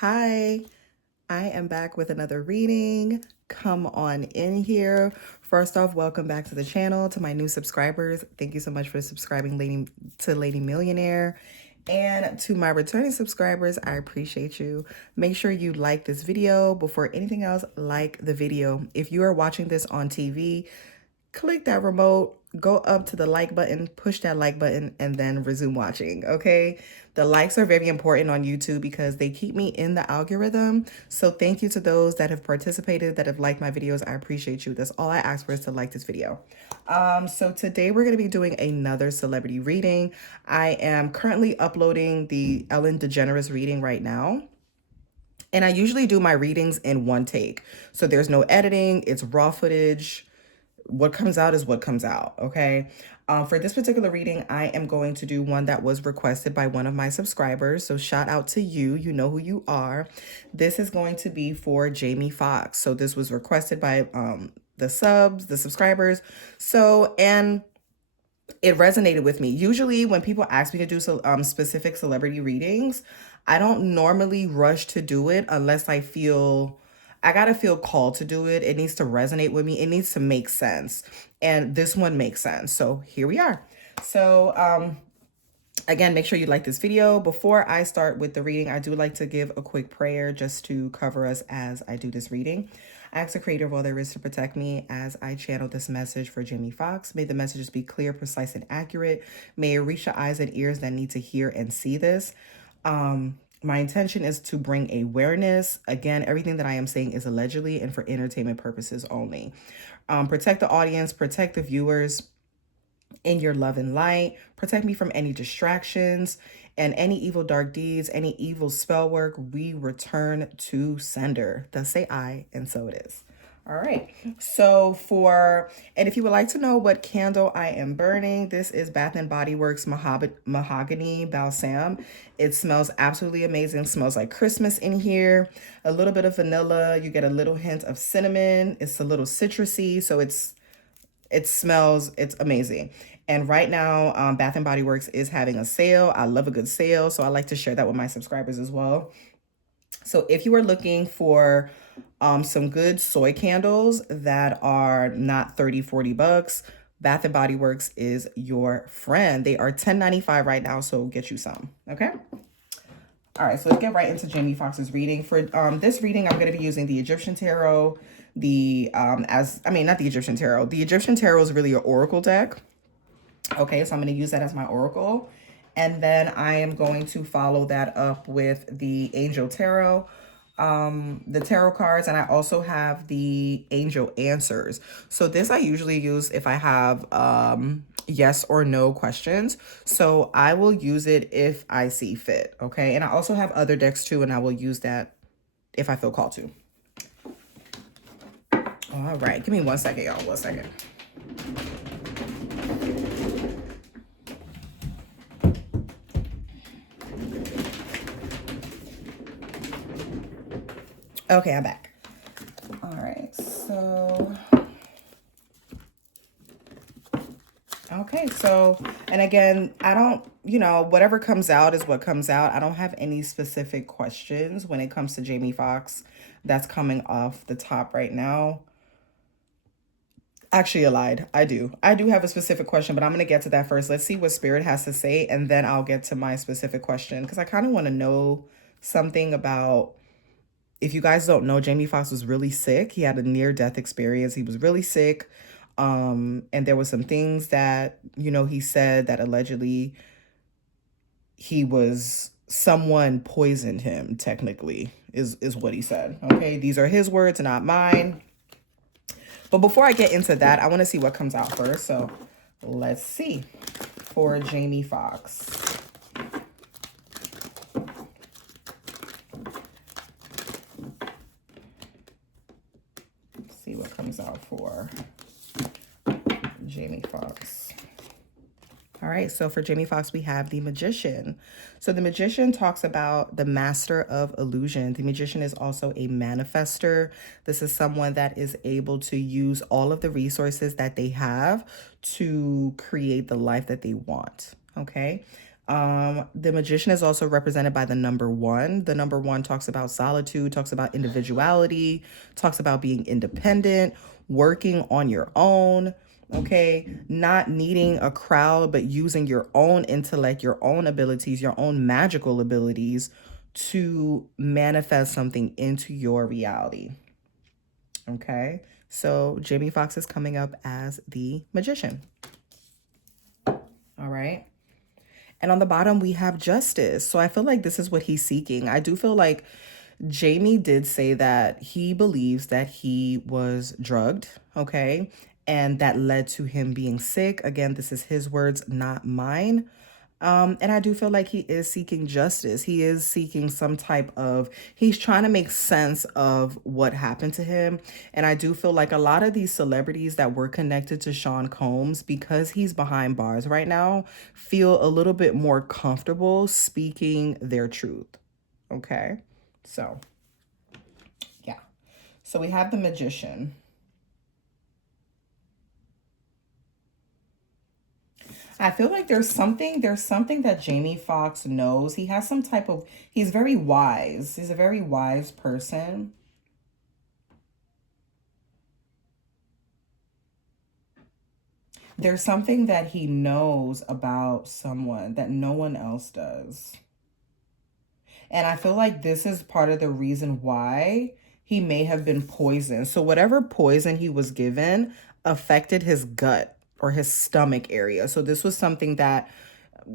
Hi, I am back with another reading. Come on in here. First off, welcome back to the channel. To my new subscribers, thank you so much for subscribing to Lady Millionaire. And to my returning subscribers, I appreciate you. Make sure you like this video. Before anything else, like the video. If you are watching this on TV, click that remote, go up to the like button, push that like button, and then resume watching, okay? The likes are very important on YouTube because they keep me in the algorithm. So thank you to those that have participated, that have liked my videos. I appreciate you. That's all I ask for, is to like this video. So today we're going to be doing another celebrity reading. I am currently uploading the Ellen DeGeneres reading right now. And I usually do my readings in one take. So there's no editing, it's raw footage. What comes out is what comes out, okay? For this particular reading, I am going to do one that was requested by one of my subscribers. So shout out to you. You know who you are. This is going to be for Jamie Foxx. So this was requested by the subscribers. So, and it resonated with me. Usually when people ask me to do specific celebrity readings, I don't normally rush to do it unless I gotta feel called to do it. It needs to resonate with me. It needs to make sense. And this one makes sense. So here we are. So again, make sure you like this video. Before I start with the reading, I do like to give a quick prayer just to cover us as I do this reading. I ask the creator of all there is to protect me as I channel this message for Jamie Foxx. May the messages be clear, precise, and accurate. May it reach the eyes and ears that need to hear and see this. My intention is to bring awareness. Again, everything that I am saying is allegedly and for entertainment purposes only. Protect the audience, protect the viewers in your love and light. Protect me from any distractions and any evil dark deeds, any evil spell work. We return to sender. Thus say I, and so it is. All right. So and if you would like to know what candle I am burning, this is Bath and Body Works Mahogany Balsam. It smells absolutely amazing. It smells like Christmas in here. A little bit of vanilla. You get a little hint of cinnamon. It's a little citrusy. So it's amazing. And right now, Bath and Body Works is having a sale. I love a good sale, so I like to share that with my subscribers as well. So if you are looking for some good soy candles that are not 30, 40 bucks, Bath and Body Works is your friend. They are $10.95 right now, so get you some, okay? All right, so let's get right into Jamie Foxx's reading. For this reading, I'm going to be using the Egyptian Tarot. Not the Egyptian Tarot. The Egyptian Tarot is really an oracle deck. Okay, so I'm going to use that as my oracle. And then I am going to follow that up with the Angel Tarot, the tarot cards, and I also have the Angel Answers. So this I usually use if I have yes or no questions. So I will use it if I see fit, okay? And I also have other decks too, and I will use that if I feel called to. All right, give me 1 second, y'all. 1 second. Okay, I'm back. All right, so... Okay, so, and again, I don't, whatever comes out is what comes out. I don't have any specific questions when it comes to Jamie Foxx that's coming off the top right now. Actually, I lied. I do have a specific question, but I'm going to get to that first. Let's see what Spirit has to say, and then I'll get to my specific question, because I kind of want to know something about, if you guys don't know, Jamie Foxx was really sick. He had a near-death experience. He was really sick. And there was some things that, he said that allegedly someone poisoned him, technically, is what he said. Okay, these are his words, not mine. But before I get into that, I want to see what comes out first. So let's see for Jamie Foxx. Let's see what comes out for Jamie Foxx. All right, so for Jamie Foxx, we have the Magician. So the Magician talks about the master of illusion. The Magician is also a manifester. This is someone that is able to use all of the resources that they have to create the life that they want, okay? The magician is also represented by the number one. The number one talks about solitude, talks about individuality, talks about being independent, working on your own, okay? Not needing a crowd, but using your own intellect, your own abilities, your own magical abilities to manifest something into your reality, okay? So Jamie Foxx is coming up as the magician. All right. And on the bottom, we have justice. So I feel like this is what he's seeking. I do feel like Jamie did say that he believes that he was drugged, okay? And that led to him being sick. Again, this is his words, not mine. And I do feel like he is seeking justice. He is seeking some type of, he's trying to make sense of what happened to him. And I do feel like a lot of these celebrities that were connected to Sean Combs, because he's behind bars right now, feel a little bit more comfortable speaking their truth. Okay. So, yeah. So we have the magician. I feel like there's something that Jamie Foxx knows. He has some type of, he's very wise. He's a very wise person. There's something that he knows about someone that no one else does. And I feel like this is part of the reason why he may have been poisoned. So whatever poison he was given affected his gut or his stomach area. So this was something that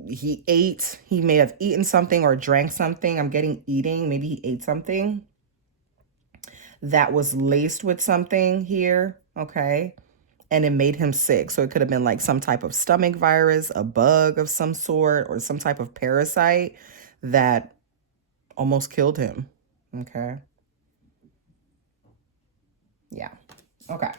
he ate. He may have eaten something or drank something. I'm getting eating. Maybe he ate something that was laced with something here. Okay. And it made him sick. So it could have been like some type of stomach virus, a bug of some sort, or some type of parasite that almost killed him. Okay. Yeah. Okay.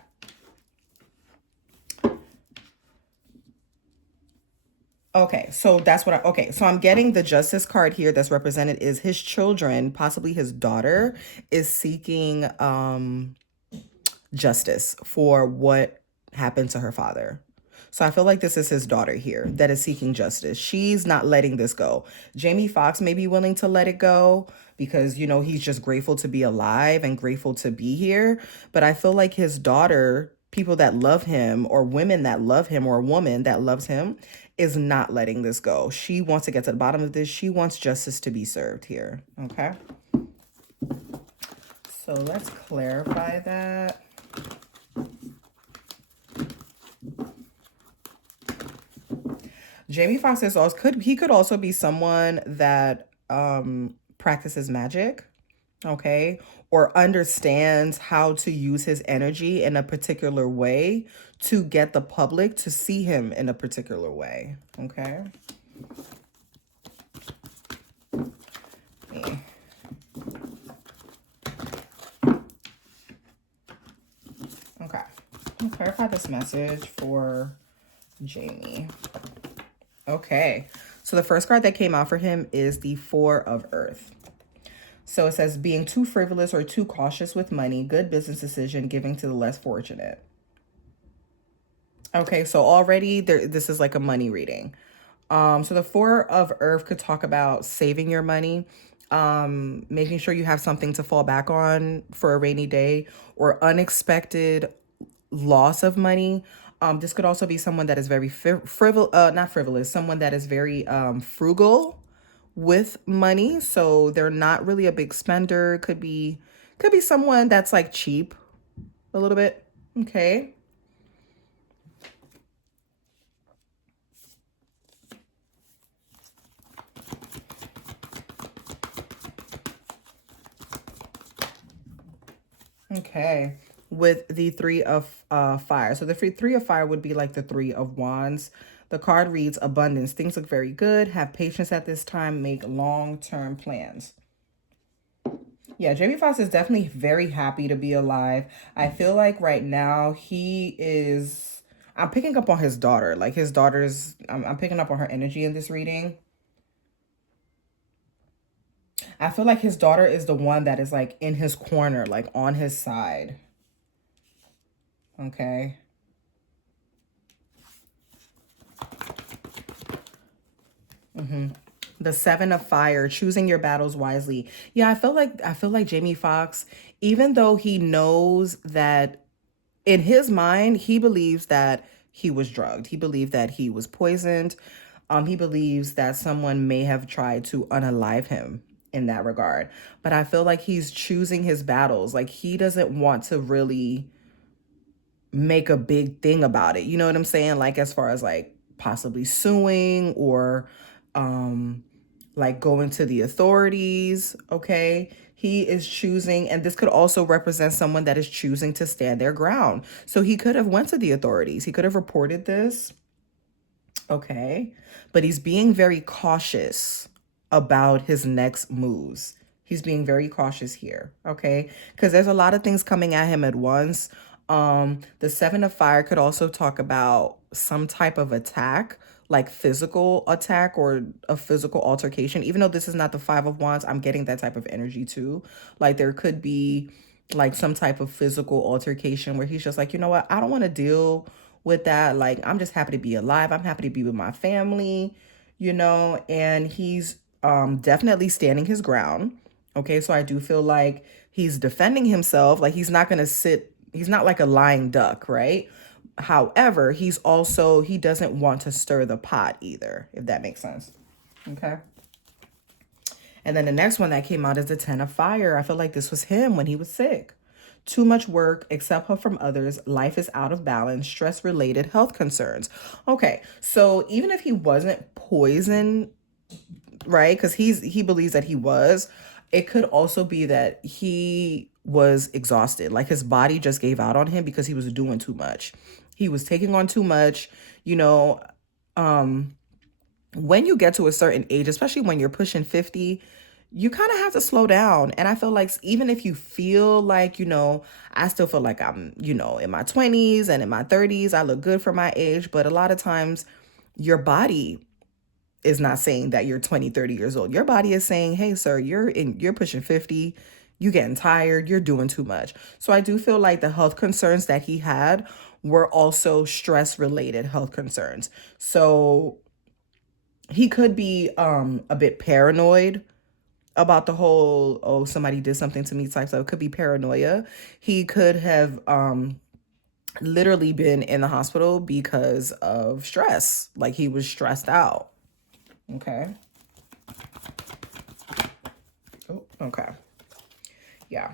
Okay, so that's what okay, so I'm getting the justice card here that's represented is his children, possibly his daughter, is seeking justice for what happened to her father. So I feel like this is his daughter here that is seeking justice. She's not letting this go. Jamie Foxx may be willing to let it go because, you know, he's just grateful to be alive and grateful to be here. But I feel like his daughter, people that love him or women that love him or a woman that loves him, is not letting this go. She wants to get to the bottom of this. She wants justice to be served here. Okay. So let's clarify that. Jamie Foxx is also could also be someone that practices magic, okay, or understands how to use his energy in a particular way to get the public to see him in a particular way, okay? Yeah. Okay. I'll clarify this message for Jamie. Okay. So the first card that came out for him is the Four of Earth. So it says being too frivolous or too cautious with money, good business decision, giving to the less fortunate. Okay, so already this is like a money reading. So the Four of Earth could talk about saving your money, making sure you have something to fall back on for a rainy day or unexpected loss of money. This could also be someone that is very not frivolous, someone that is very frugal with money. So they're not really a big spender. Could be someone that's like cheap a little bit. Okay. Okay. With the Three of Fire. So the Three of Fire would be like the Three of Wands. The card reads abundance. Things look very good. Have patience at this time. Make long-term plans. Yeah, Jamie Foxx is definitely very happy to be alive. I feel like right now he is, I'm picking up on his daughter. Like his daughter's, I'm picking up on her energy in this reading. I feel like his daughter is the one that is like in his corner, like on his side. Okay. The Seven of Fire, choosing your battles wisely. Yeah, I feel like Jamie Foxx, even though he knows that in his mind, he believes that he was drugged. He believed that he was poisoned. He believes that someone may have tried to unalive him in that regard. But I feel like he's choosing his battles. Like he doesn't want to really make a big thing about it. You know what I'm saying? Like as far as like possibly suing or um like going to the authorities, okay? He is choosing, and this could also represent someone that is choosing to stand their ground. So he could have went to the authorities. He could have reported this, okay? But he's being very cautious about his next moves. He's being very cautious here, okay? Because there's a lot of things coming at him at once. The Seven of Fire could also talk about some type of attack, like physical attack or a physical altercation. Even though this is not the Five of Wands, I'm getting that type of energy too. Like there could be like some type of physical altercation where he's just like, you know what, I don't want to deal with that. Like, I'm just happy to be alive. I'm happy to be with my family, you know, and he's definitely standing his ground. Okay, so I do feel like he's defending himself. Like, he's not going to sit, he's not like a lying duck, right? However, he doesn't want to stir the pot either, if that makes sense. Okay. And then the next one that came out is the Ten of Fire. I feel like this was him when he was sick. Too much work, accept help from others, life is out of balance, stress related health concerns. Okay, so even if he wasn't poisoned, right? Because he believes that he was, it could also be that he was exhausted. Like his body just gave out on him because he was doing too much. He was taking on too much, you know. When you get to a certain age, especially when you're pushing 50, you kind of have to slow down. And I feel like even if you feel like, I still feel like I'm, in my 20s and in my 30s, I look good for my age. But a lot of times your body is not saying that you're 20, 30 years old. Your body is saying, hey, sir, you're pushing 50. You getting tired. You're doing too much. So I do feel like the health concerns that he had were also stress related health concerns. So he could be a bit paranoid about the whole, oh, somebody did something to me type. So it could be paranoia. He could have literally been in the hospital because of stress. Like he was stressed out. Okay. Oh, okay. Yeah.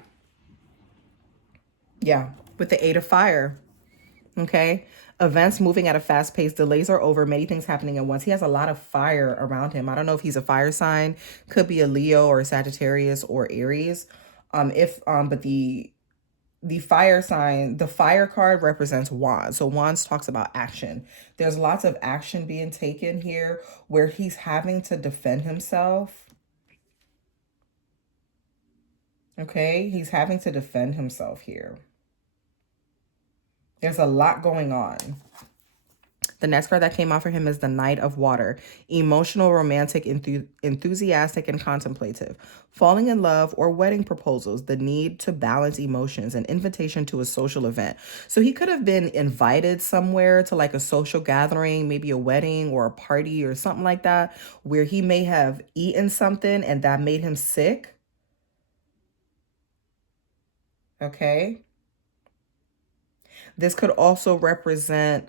Yeah. With the Eight of Fire. Okay. Events moving at a fast pace. Delays are over. Many things happening at once. He has a lot of fire around him. I don't know if he's a fire sign. Could be a Leo or a Sagittarius or Aries. But the fire sign, the fire card represents wands. So wands talks about action. There's lots of action being taken here where he's having to defend himself. Okay. He's having to defend himself here. There's a lot going on. The next card that came out for him is the Knight of Water. Emotional, romantic, enthusiastic, and contemplative. Falling in love or wedding proposals. The need to balance emotions. An invitation to a social event. So he could have been invited somewhere to like a social gathering, maybe a wedding or a party or something like that, where he may have eaten something and that made him sick. Okay. This could also represent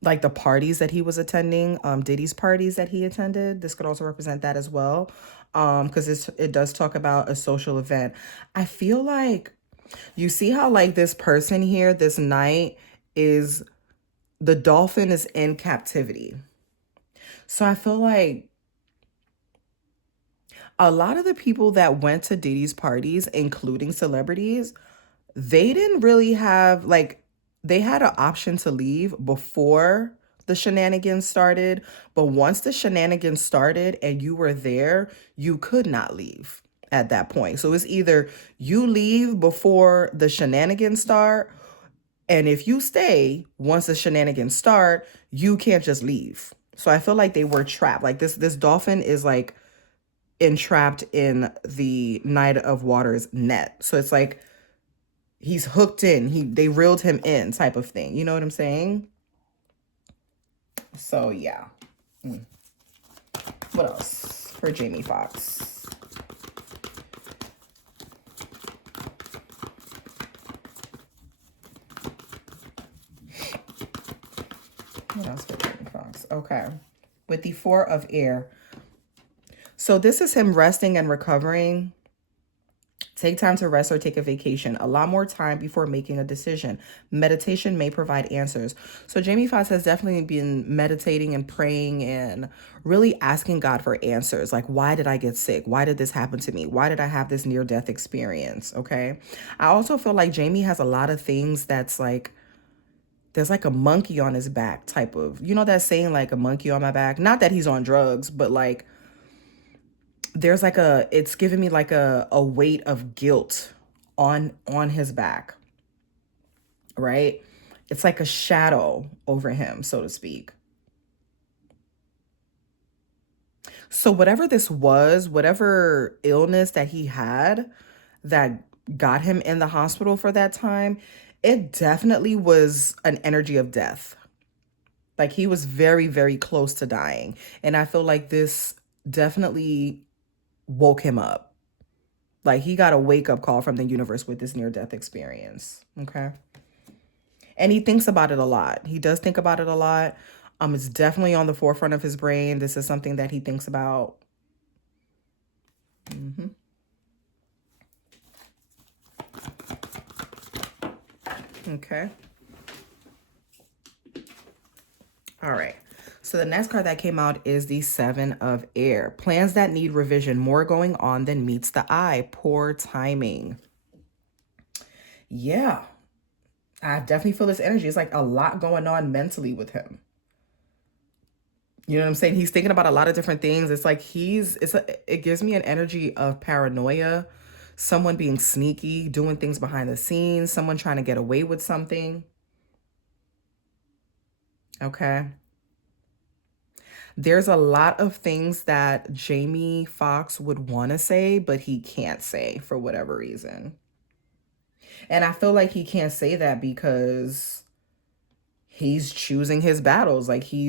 like the parties that he was attending, Diddy's parties that he attended. This could also represent that as well, because it does talk about a social event. I feel like you see how like this person here, this knight, is the dolphin is in captivity. So I feel like a lot of the people that went to Diddy's parties, including celebrities, they didn't really have like they had an option to leave before the shenanigans started, but once the shenanigans started and you were there, you could not leave at that point. So it's either you leave before the shenanigans start, and if you stay once the shenanigans start, you can't just leave. So I feel like they were trapped. Like this dolphin is like entrapped in the Knight of Water's net. So it's like he's hooked in. They reeled him in type of thing. You know what I'm saying? So yeah. What else for Jamie Foxx? What else for Jamie Foxx? Okay. With the Four of Air. So this is him resting and recovering. Take time to rest or take a vacation. A lot more time before making a decision. Meditation may provide answers. So Jamie Foxx has definitely been meditating and praying and really asking God for answers. Like, why did I get sick? Why did this happen to me? Why did I have this near-death experience? Okay. I also feel like Jamie has a lot of things that's like, there's like a monkey on his back type of, you know that saying, like a monkey on my back? Not that he's on drugs, but like there's like it's giving me like a weight of guilt on his back, right? It's like a shadow over him, so to speak. So whatever this was, whatever illness that he had that got him in the hospital for that time, it definitely was an energy of death. Like he was very, very close to dying. And I feel like this definitely woke him up. Like he got a wake up call from the universe with this near death experience. Okay. And he thinks about it a lot. He does think about it a lot. It's definitely on the forefront of his brain. This is something that he thinks about. Okay. All right. So the next card that came out is the Seven of Air. Plans that need revision. More going on than meets the eye. Poor timing. Yeah. I definitely feel this energy. It's like a lot going on mentally with him. You know what I'm saying? He's thinking about a lot of different things. It's like it gives me an energy of paranoia, someone being sneaky, doing things behind the scenes, someone trying to get away with something. Okay. There's a lot of things that Jamie Foxx would want to say, but he can't say for whatever reason. And I feel like he can't say that because he's choosing his battles. Like he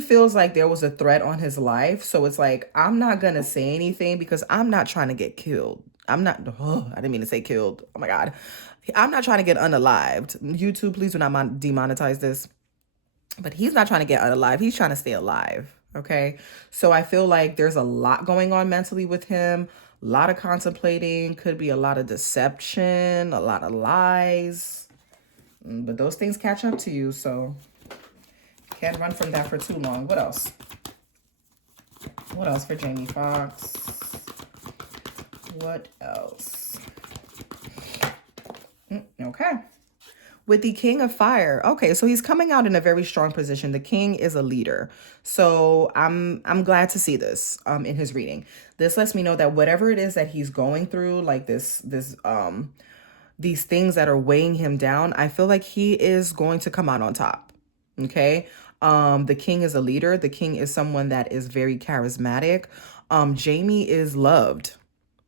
feels like there was a threat on his life. So it's like, I'm not going to say anything because I'm not trying to get killed. I'm not, I didn't mean to say killed. Oh my God. I'm not trying to get unalived. YouTube, please do not demonetize this. But he's not trying to get unalive. He's trying to stay alive. Okay. So I feel like there's a lot going on mentally with him. A lot of contemplating. Could be a lot of deception. A lot of lies. But those things catch up to you. So can't run from that for too long. What else? What else for Jamie Foxx? What else? Okay. With the King of Fire. Okay, so he's coming out in a very strong position. The king is a leader. So I'm glad to see this in his reading. This lets me know that whatever it is that he's going through, like these things that are weighing him down, I feel like he is going to come out on top. Okay? The king is a leader. The king is someone that is very charismatic. Jamie is loved.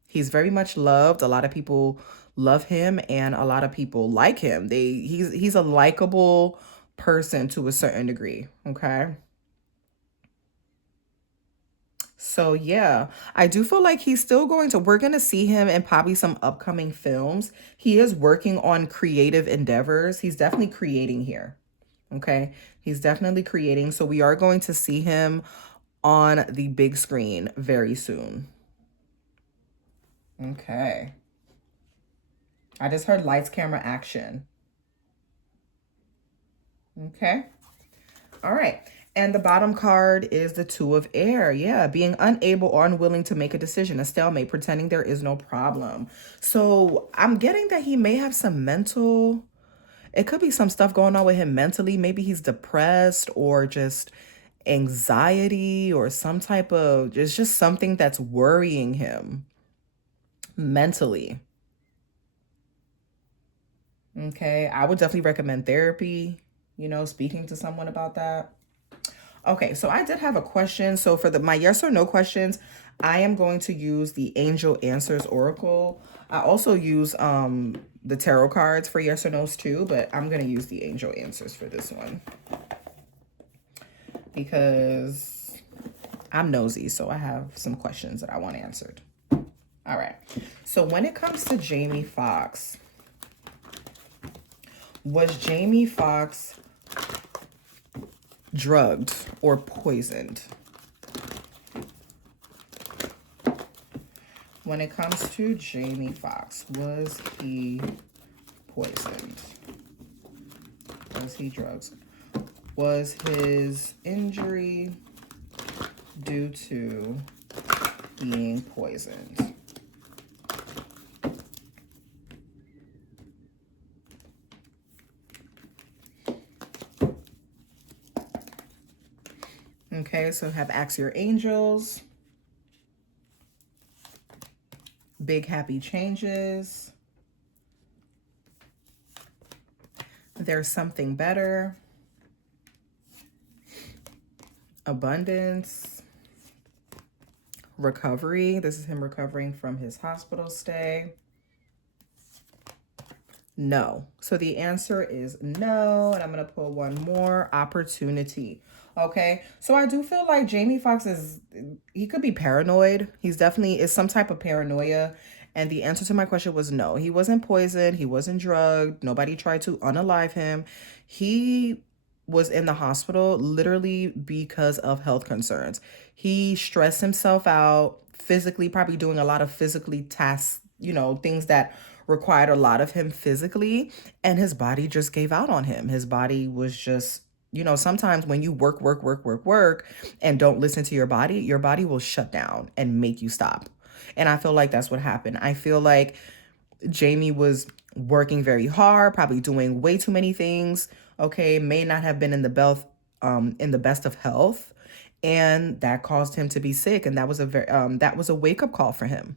He's very much loved. A lot of people love him and a lot of people like him. He's a likable person to a certain degree, okay? So yeah, I do feel like we're going to see him in probably some upcoming films. He is working on creative endeavors. He's definitely creating here. Okay. He's definitely creating. So we are going to see him on the big screen very soon. Okay. I just heard lights, camera, action. Okay. All right. And the bottom card is the Two of Air. Yeah, being unable or unwilling to make a decision, a stalemate, pretending there is no problem. So I'm getting that he may have some mental, it could be some stuff going on with him mentally. Maybe he's depressed or just anxiety or some type of, it's just something that's worrying him mentally. Okay. I would definitely recommend therapy, speaking to someone about that. Okay, so I did have a question. So for my yes or no questions, I am going to use the Angel Answers Oracle. I also use the tarot cards for yes or no's too, but I'm going to use the Angel Answers for this one. because I'm nosy, so I have some questions that I want answered. All right. So when it comes to Jamie Foxx, was Jamie Foxx drugged or poisoned? When it comes to Jamie Foxx, was he poisoned? Was he drugged? Was his injury due to being poisoned? Okay, so have Ask Your Angels, Big Happy Changes, There's Something Better, Abundance, Recovery. This is him recovering from his hospital stay. No. So the answer is no. And I'm going to pull one more, Opportunity. Okay. So I do feel like Jamie Foxx he could be paranoid. He's definitely is some type of paranoia. And the answer to my question was no. He wasn't poisoned. He wasn't drugged. Nobody tried to unalive him. He was in the hospital literally because of health concerns. He stressed himself out physically, probably doing a lot of physically tasks, things that required a lot of him physically, and his body just gave out on him. His body was just, sometimes when you work and don't listen to your body will shut down and make you stop. And I feel like that's what happened. I feel like Jamie was working very hard, probably doing way too many things. Okay, may not have been in the best of health, and that caused him to be sick. And that was a wake up call for him.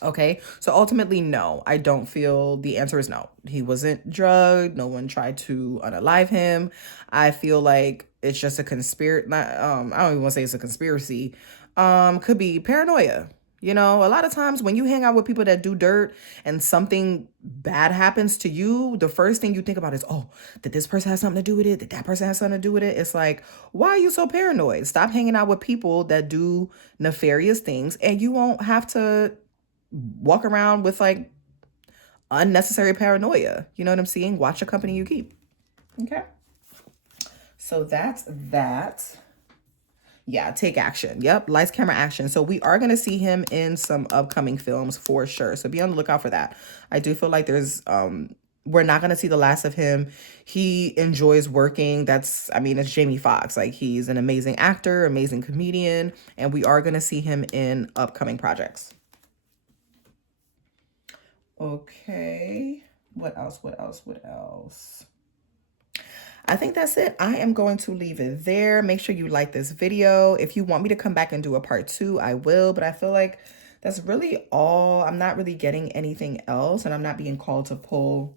Okay, so ultimately, no, I don't feel the answer is no. He wasn't drugged. No one tried to unalive him. I feel like it's just a conspiracy. I don't even want to say it's a conspiracy. Could be paranoia. A lot of times when you hang out with people that do dirt and something bad happens to you, the first thing you think about is, oh, did this person have something to do with it? Did that person have something to do with it? It's like, why are you so paranoid? Stop hanging out with people that do nefarious things, and you won't have to walk around with like unnecessary paranoia. You know what I'm saying? Watch the company you keep. Okay. So that's that. Yeah, take action. Yep, lights, camera, action. So we are going to see him in some upcoming films for sure. So be on the lookout for that. I do feel like we're not going to see the last of him. He enjoys working. It's Jamie Foxx. Like, he's an amazing actor, amazing comedian, and we are going to see him in upcoming projects. Okay, what else? I think that's it. I am going to leave it there. Make sure you like this video. If you want me to come back and do a part 2, I will, but I feel like that's really all. I'm not really getting anything else, and I'm not being called to pull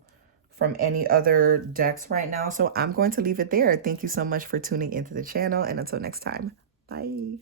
from any other decks right now, so I'm going to leave it there. Thank you so much for tuning into the channel, and until next time, bye.